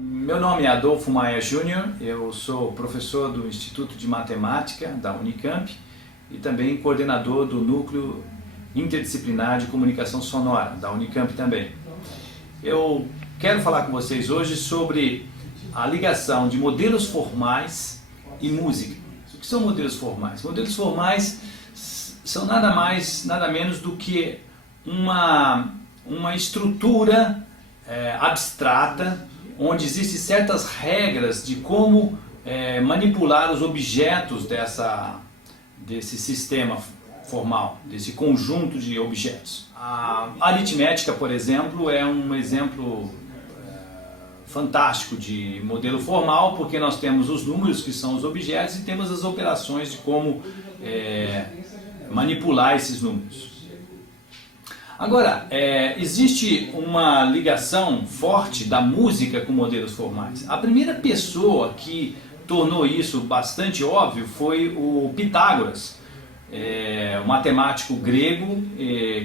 Meu nome é Adolfo Maia Júnior, eu sou professor do Instituto de Matemática da Unicamp e também coordenador do Núcleo Interdisciplinar de Comunicação Sonora da Unicamp também. Eu quero falar com vocês hoje sobre a ligação de modelos formais e música. O que são modelos formais? Modelos formais são nada mais, nada menos do que uma estrutura abstrata, onde existem certas regras de como manipular os objetos desse sistema formal, desse conjunto de objetos. A aritmética, por exemplo, é um exemplo fantástico de modelo formal, porque nós temos os números, que são os objetos, e temos as operações de como manipular esses números. Agora, existe uma ligação forte da música com modelos formais. A primeira pessoa que tornou isso bastante óbvio foi o Pitágoras, um matemático grego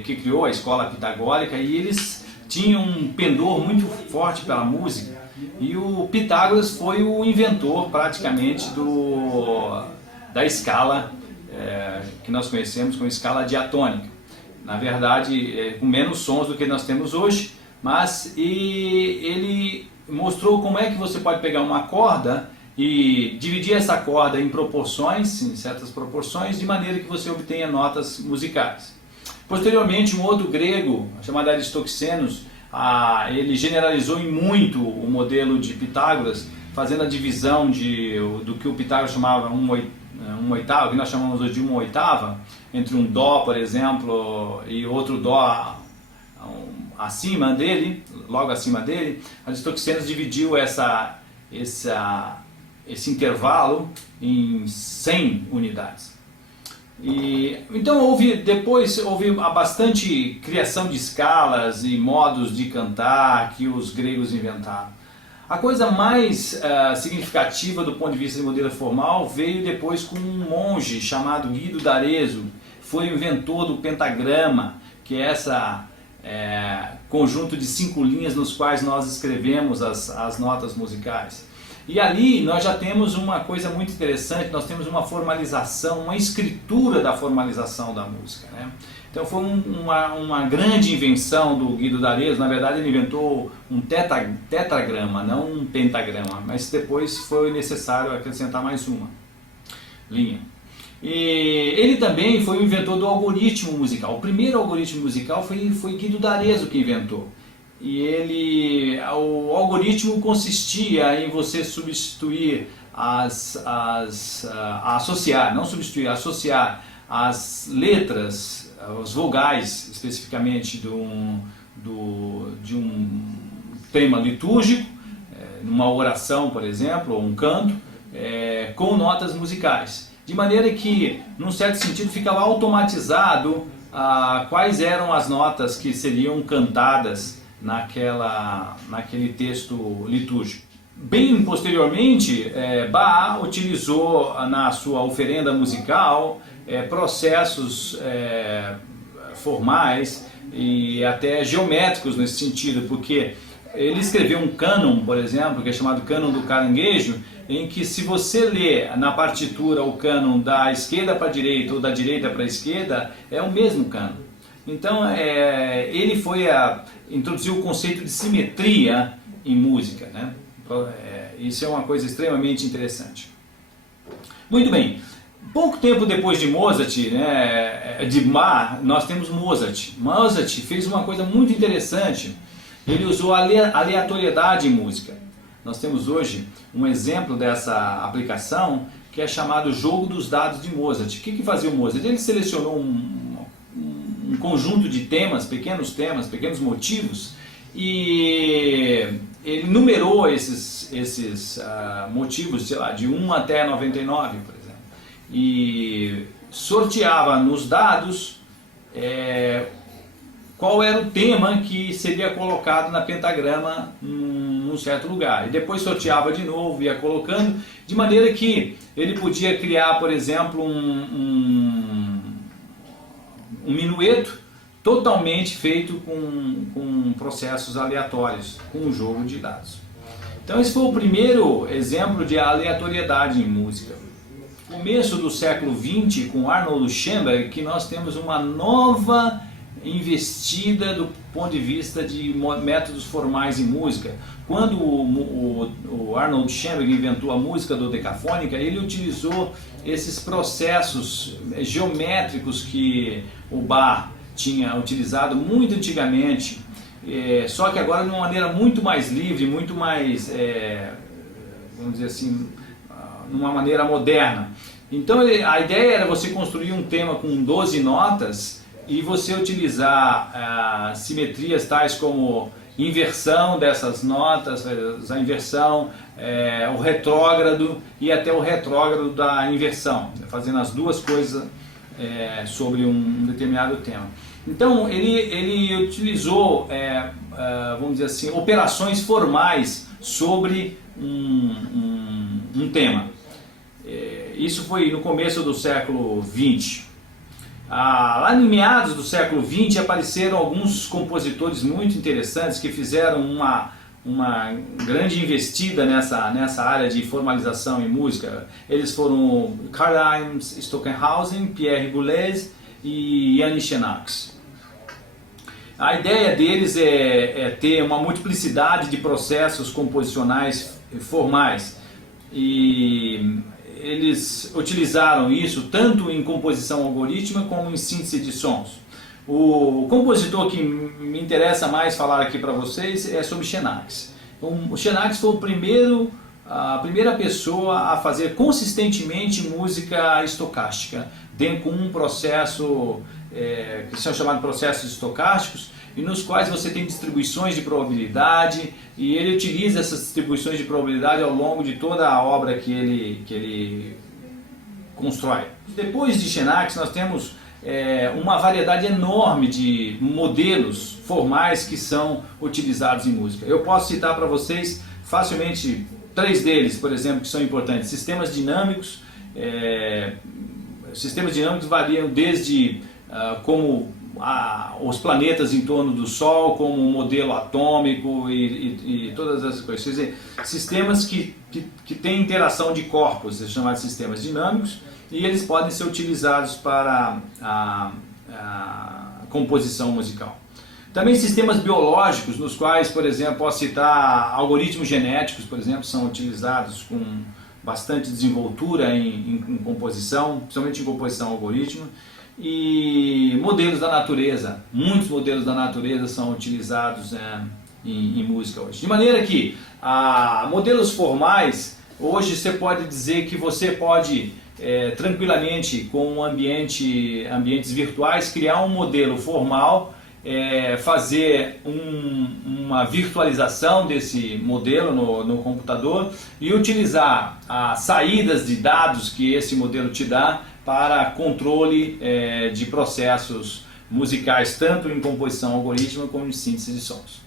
que criou a escola pitagórica, e eles tinham um pendor muito forte pela música. E o Pitágoras foi o inventor praticamente da escala que nós conhecemos como escala diatônica. Na verdade, com menos sons do que nós temos hoje, mas ele mostrou como é que você pode pegar uma corda e dividir essa corda em proporções, em certas proporções, de maneira que você obtenha notas musicais. Posteriormente, um outro grego, chamado Aristoxenos, ele generalizou em muito o modelo de Pitágoras, fazendo a divisão do que o Pitágoras chamava uma oitava, que nós chamamos hoje de uma oitava, entre um dó, por exemplo, e outro dó acima dele, logo acima dele. Aristoxenos dividiu esse intervalo em 100 unidades. Então depois houve bastante criação de escalas e modos de cantar que os gregos inventaram. A coisa mais significativa do ponto de vista de modelo formal veio depois com um monge chamado Guido d'Arezzo. Foi o inventor do pentagrama, que é esse conjunto de 5 linhas nos quais nós escrevemos as notas musicais. E ali nós já temos uma coisa muito interessante, nós temos uma formalização, uma escritura da formalização da música, né? Então foi uma grande invenção do Guido d'Arezzo. Na verdade ele inventou um tetragrama, não um pentagrama, mas depois foi necessário acrescentar mais uma linha. E ele também foi o inventor do algoritmo musical. O primeiro algoritmo musical foi Guido d'Arezzo que inventou. E o algoritmo consistia em você substituir associar as letras, os vogais especificamente de um tema litúrgico, numa oração, por exemplo, ou um canto, com notas musicais. De maneira que, num certo sentido, ficava automatizado quais eram as notas que seriam cantadas naquele texto litúrgico. Bem posteriormente, Bach utilizou na sua oferenda musical processos formais e até geométricos nesse sentido, porque ele escreveu um cânon, por exemplo, que é chamado Cânon do Caranguejo, em que se você lê na partitura o cânon da esquerda para a direita ou da direita para a esquerda, é o mesmo cânon. Então ele introduziu o conceito de simetria em música, né? Isso é uma coisa extremamente interessante. Muito bem, pouco tempo depois de Mozart, né, de Bach, nós temos Mozart. Mozart fez uma coisa muito interessante, ele usou aleatoriedade em música. Nós temos hoje um exemplo dessa aplicação que é chamado Jogo dos Dados de Mozart. O que fazia o Mozart? Ele selecionou um conjunto de temas, pequenos motivos, e ele numerou esses motivos, sei lá, de 1 até 99, por exemplo, e sorteava nos dados qual era o tema que seria colocado na pentagrama num certo lugar. E depois sorteava de novo, ia colocando, de maneira que ele podia criar, por exemplo, um minueto totalmente feito com processos aleatórios, com um jogo de dados. Então esse foi o primeiro exemplo de aleatoriedade em música. Começo do século XX, com Arnold Schoenberg, que nós temos uma nova investida do ponto de vista de métodos formais em música. Quando o Arnold Schoenberg inventou a música dodecafônica, ele utilizou esses processos geométricos que o Bach tinha utilizado muito antigamente, só que agora de uma maneira muito mais livre, muito mais, vamos dizer assim, numa maneira moderna. Então a ideia era você construir um tema com 12 notas e você utilizar simetrias tais como inversão dessas notas, a inversão, o retrógrado e até o retrógrado da inversão, fazendo as duas coisas sobre um determinado tema. Então ele utilizou, vamos dizer assim, operações formais sobre um tema. Isso foi no começo do século XX. Lá em meados do século XX apareceram alguns compositores muito interessantes que fizeram uma grande investida nessa área de formalização em música. Eles foram Karlheinz Stockenhausen, Pierre Boulez e Yannis Xenakis. A ideia deles é ter uma multiplicidade de processos composicionais formais, e eles utilizaram isso tanto em composição algorítmica como em síntese de sons. O compositor que me interessa mais falar aqui para vocês é sobre Xenakis. O Xenakis foi a primeira pessoa a fazer consistentemente música estocástica, dentro com um processo que são chamados processos estocásticos, e nos quais você tem distribuições de probabilidade, e ele utiliza essas distribuições de probabilidade ao longo de toda a obra que ele constrói. Depois de Xenakis nós temos uma variedade enorme de modelos formais que são utilizados em música. Eu posso citar para vocês facilmente 3 deles, por exemplo, que são importantes. Sistemas dinâmicos. Sistemas dinâmicos variam desde como os planetas em torno do Sol, como um modelo atômico e todas essas coisas. Quer dizer, sistemas que têm interação de corpos, chamados sistemas dinâmicos, e eles podem ser utilizados para a composição musical. Também sistemas biológicos, nos quais, por exemplo, posso citar algoritmos genéticos, por exemplo, são utilizados com bastante desenvoltura em composição, principalmente em composição algorítmica. E modelos da natureza, muitos modelos da natureza são utilizados em música hoje. De maneira que modelos formais, hoje você pode dizer que você pode tranquilamente com ambientes virtuais criar um modelo formal, fazer uma virtualização desse modelo no computador e utilizar as saídas de dados que esse modelo te dá para controle de processos musicais, tanto em composição algorítmica como em síntese de sons.